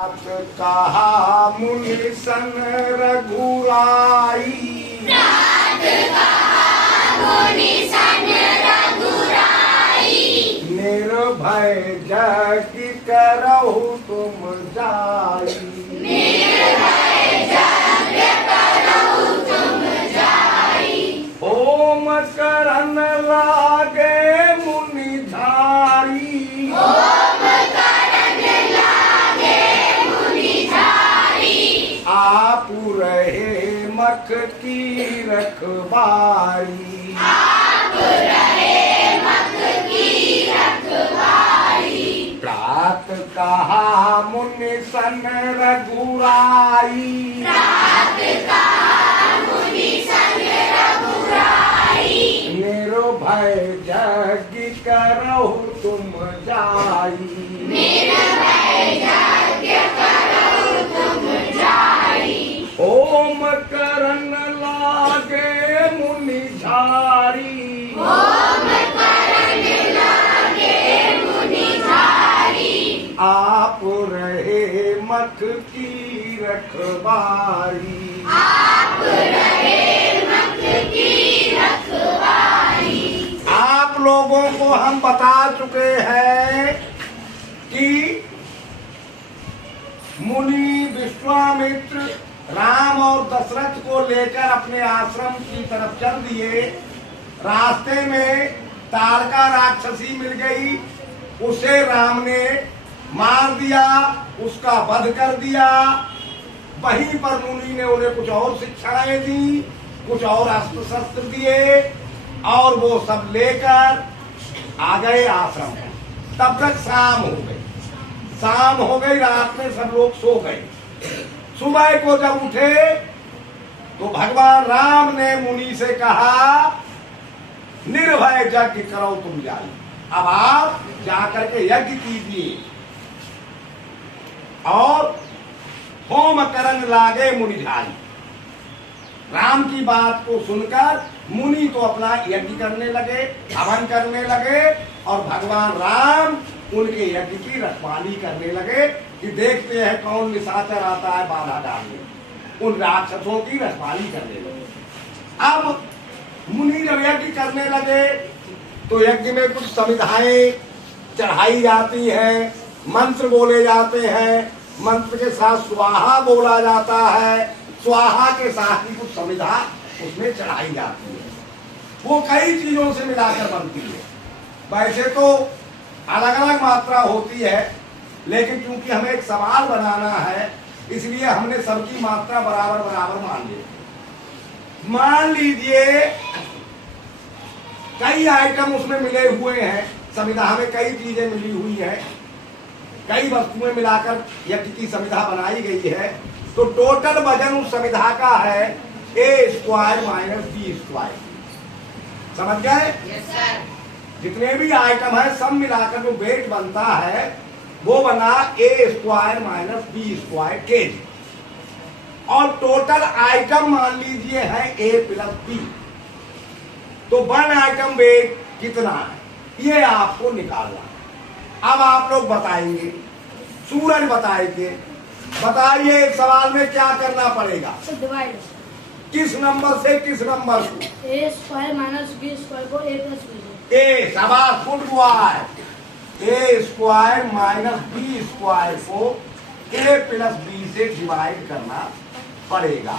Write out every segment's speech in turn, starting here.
कहा मुनि सन रघुराई, निर्भय जग करहु तुम जाई। ओम करन लागे मुनि झारी, आप रहे मख की रखवारी। प्रात कहा मुनि सन रघुराई, निर्भय जग करहु तुम जाई। ओम करन लागे मुनि झारी, आप रहे मख की रखवारी। आप लोगों को हम बता चुके हैं कि मुनि विश्वामित्र राम और दशरथ को लेकर अपने आश्रम की तरफ चल दिए। रास्ते में ताड़का राक्षसी मिल गई, उसे राम ने मार दिया, उसका वध कर दिया। वहीं पर मुनि ने उन्हें कुछ और शिक्षाएं दी, कुछ और अस्त्र शस्त्र दिए और वो सब लेकर आ गए आश्रम में। तब तक शाम हो गई। शाम हो गई, रात में सब लोग सो गए। सुबह को जब उठे तो भगवान राम ने मुनि से कहा, निर्भय यज्ञ करो तुम जाई। अब आप जाकर के यज्ञ कीजिए। और होम करन लागे मुनि झारी। राम की बात को सुनकर मुनि तो अपना यज्ञ करने लगे, हवन करने लगे और भगवान राम उनके यज्ञ की रखवाली करने लगे कि देखते हैं कौन निशाचर आता है बाधा डालने। उन राक्षसों की रखवाली करने लगे। अब मुनि जब यज्ञ करने लगे तो यज्ञ में कुछ समिधाएं चढ़ाई जाती हैं, मंत्र बोले जाते हैं, मंत्र के साथ स्वाहा बोला जाता है, स्वाहा के साथ ही कुछ समिधा उसमें चढ़ाई जाती है। वो कई चीजों से मिलाकर बनती है। वैसे तो अलग अलग मात्रा होती है, लेकिन क्योंकि हमें एक सवाल बनाना है इसलिए हमने सबकी मात्रा बराबर बराबर मान ली। मान लीजिए कई आइटम उसमें मिले हुए हैं, संविधा में कई चीजें मिली हुई हैं, कई वस्तुएं मिलाकर यज्ञ की संविधा बनाई गई है। तो टोटल वजन उस संविधा का है a² - b²। समझ गए? Yes sir. जितने भी आइटम है सब मिलाकर जो वेट बनता है वो बना a² - b² kg। और टोटल आइटम मान लीजिए है a + b। तो वन आइटम वेट कितना है ये आपको निकालना। अब आप लोग बताएंगे, सूरज बताएंगे। बताइए इस सवाल में क्या करना पड़ेगा? डिवाइड किस नंबर से किस नंबर को? a² - b² को a + b। ए शाबाश, गुड बॉय। a² - b² को a + b से डिवाइड करना पड़ेगा,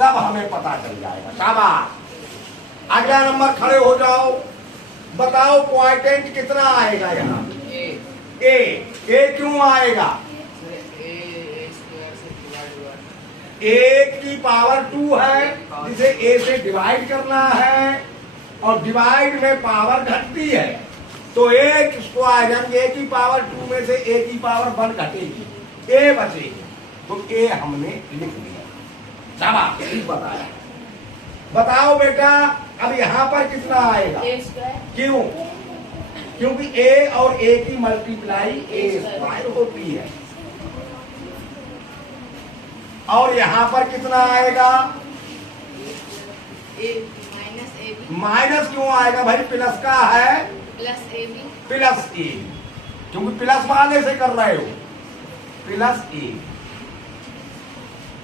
तब हमें पता चल जाएगा। शाबाश। अगला नंबर खड़े हो जाओ, बताओ क्वांटेंट कितना आएगा यहाँ? ए क्यों आएगा? ए की पावर 2 है जिसे ए से डिवाइड करना है और डिवाइड में पावर घटती है। तो एक स्क्वायर यानी ए की पावर 2 में से ए की पावर 1 घटेगी, ए बचेगी। तो ए हमने लिख दिया। शाबाश, ठीक बताया। बताओ बेटा अब यहाँ पर कितना आएगा? a²। क्यों? क्योंकि ए और ए की मल्टीप्लाई a² होती है। और यहाँ पर कितना आएगा? माइनस क्यों आएगा भाई? प्लस का है +ab प्लस ए, क्योंकि प्लस वाले से कर रहे हो। प्लस ए।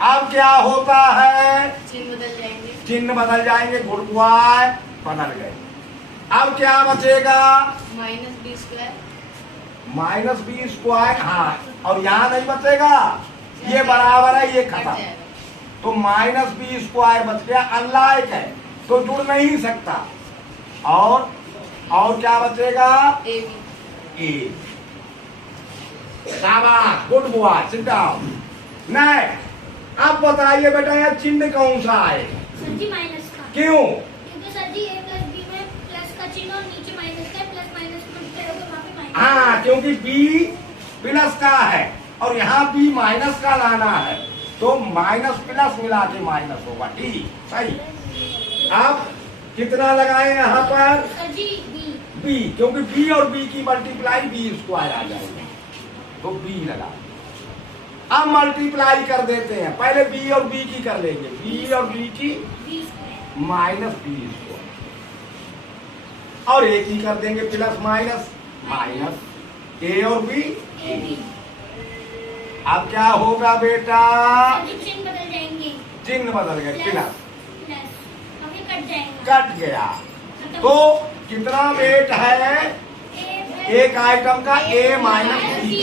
अब क्या होता है, चिन्ह बदल जाएंगे, चिन्ह बदल जाएंगे, गुड बॉय बदल गए। अब क्या बचेगा, minus B square, minus B square. हाँ, और यहाँ नहीं बचेगा, ये बराबर है, ये खत्म। तो माइनस बी स्क्वायर बच गया, अनलाइक है तो जुड़ नहीं सकता। और क्या बचेगा, ए बी। ए। शाबाश, गुड बॉय, सिट डाउन। नहीं, अब बताइए बेटा यह चिन्ह कौन सा है, सर जी माइनस का। क्यों, क्योंकि सर जी ए प्लस बी में प्लस का चिन्ह और नीचे माइनस का है, प्लस माइनस मल्टीप्लाई होकर वहाँ पे माइनस। हाँ, क्योंकि बी प्लस का है और यहाँ बी माइनस का लाना है, तो माइनस प्लस मिला के माइनस होगा। ठीक, सही। अब कितना लगाए यहाँ पर, सर जी बी। बी, क्योंकि बी और बी की मल्टीप्लाई बी स्क्वायर आ जाएगा, तो बी लगा। अब मल्टीप्लाई कर देते हैं, पहले बी और बी की कर लेंगे, बी और बी की B square minus B square, और एक ही कर देंगे प्लस माइनस माइनस ए और बी। A B. अब क्या होगा बेटा, सर जी चिन्ह बदल जाएंगे, चिन्ह बदल गए, प्लस प्लस अभी कट जाएगा, कट गया। खत्म। तो कितना वेट है ए एक आइटम का, ए माइनस बी।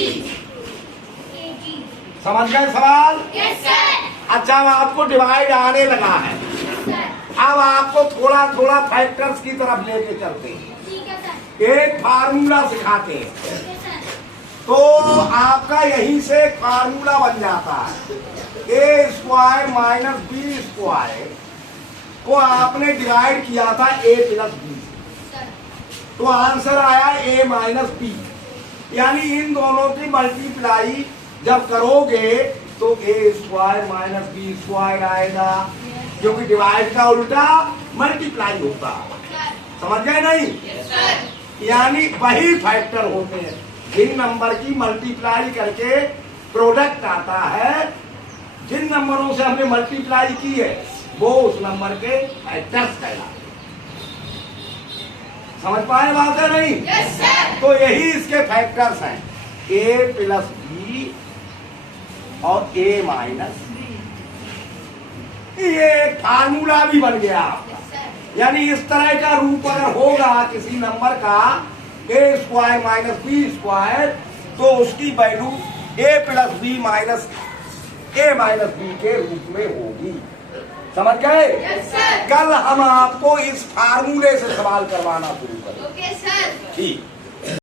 ए जी। समझ गए सवाल। Yes sir. अच्छा, अब आपको डिवाइड आने लगा है, सर अब आपको थोड़ा थोड़ा फैक्टर्स की तरफ लेके चलते हैं, ठीक है सर। एक फार्मूला सिखाते हैं। ठीक है सर। तो आपका यहीं से फार्मूला बन जाता है, ए स्क्वायर माइनस बी स्क्वायर को आपने डिवाइड किया था ए प्लस बी, सर तो आंसर आया ए माइनस बी। यानी इन दोनों की मल्टीप्लाई जब करोगे तो ए स्क्वायर माइनस बी स्क्वायर आएगा, क्योंकि डिवाइड का उल्टा मल्टीप्लाई होता है। समझ गए नहीं, यानी वही फैक्टर होते हैं जिन नंबर की मल्टीप्लाई करके प्रोडक्ट आता है, जिन नंबरों से हमने मल्टीप्लाई की है वो उस नंबर के फैक्टर्स कहलाते हैं। समझ पाए बात है नहीं? Yes sir. तो यही इसके फैक्टर्स हैं, ए प्लस बी और ए माइनस बी। ये एक फार्मूला भी बन गया आपका। यानी इस तरह का रूप अगर होगा किसी नंबर का ए स्क्वायर माइनस बी स्क्वायर, तो उसकी वैल्यू ए प्लस बी माइनस ए माइनस बी के रूप में होगी। समझ गए? Yes sir. कल हम आपको इस फार्मूले से सवाल करवाना शुरू करेंगे। Okay sir. ठीक।